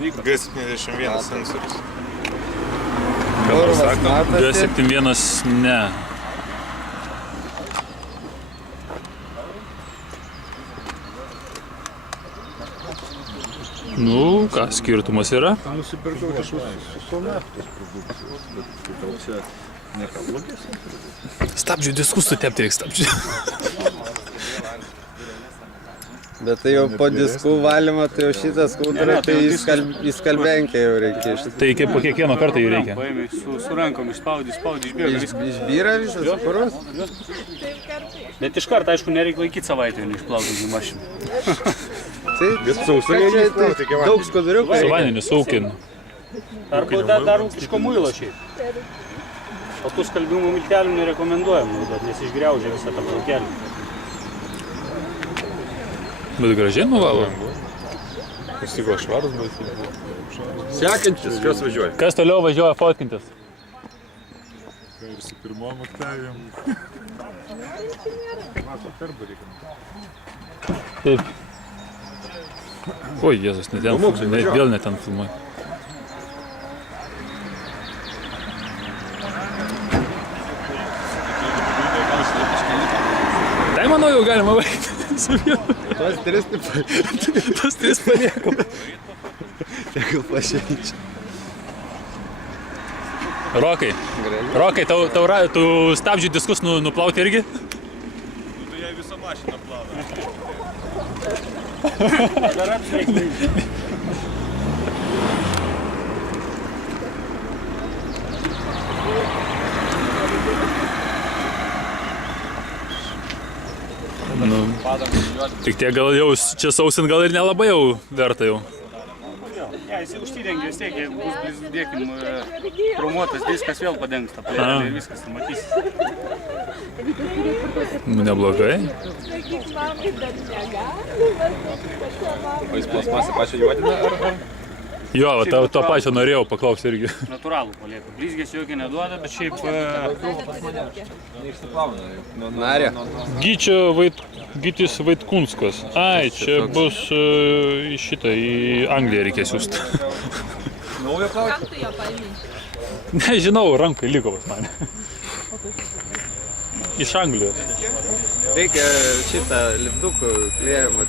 G71 sensorius. G71 ne. Nu, ką, skirtumas yra? Nusipirkau kažkokius su naftos produkcijos, bet gal čia ne ką blogesnė. Stabdžių diskus sutepti reikia stabdžių. Bet tai jau po diskų valymo, tai jau šitas skaudarą, tai į skalbenkę jau reikia iš. Tai po kiekvieno karto jų reikia. Paėmė su rankom išspaudį, išbėga. Išbyra visas parus? Bet iš karto, aišku, nereikia laikyti savaitę, neišplauti į mašiną. Tai daug skuduriukų. Su vandeniu saukin. Arba dar ūkiško muilo šiaip. O tų skalbimo miltelių nerekomenduojam naudoti, nes išgriaužia visą tą plaukelį. Bet gražiai nuvalo. Įsigo švarus, bet sekantis, kas važiuoja? Kas toliau važiuoja fotkintis? Ir su pirmom oktavijom. Taip. Oi, Jėzus, vėl ne ten filmuoja. Tai manau jau galima vaikti. Tos tris paliekam. Tegul pašeičia. Rokai, tu stabdžių diskus nuplauti irgi? Tu jai visą mašiną plauna. Dar apsveikti. Tik tiek gal jau čia sausint gal ir nelabai jau verta jau. Ne, jis užsidengia vis tiek, jeigu bus blizudėkim promuotas diskas, vėl padengs tą plėvelę ir viskas, tai matysi. Nu, neblogai. O jis plasmasę pačią juodina ar? Jo, va, to pačio norėjau paklausti irgi. Natūralų palieka. Blizgės jokiai neduoda, bet šiaip... Narė. Gytis Vaitkunskos. Ai, čia bus į šitą, į Angliją reikės siųsti. Naujo plauti? Kam tu jo paėmė? Nežinau, rankai liko pas mane. Iš Anglijos. Reikia šitą lipdukų kliejimo.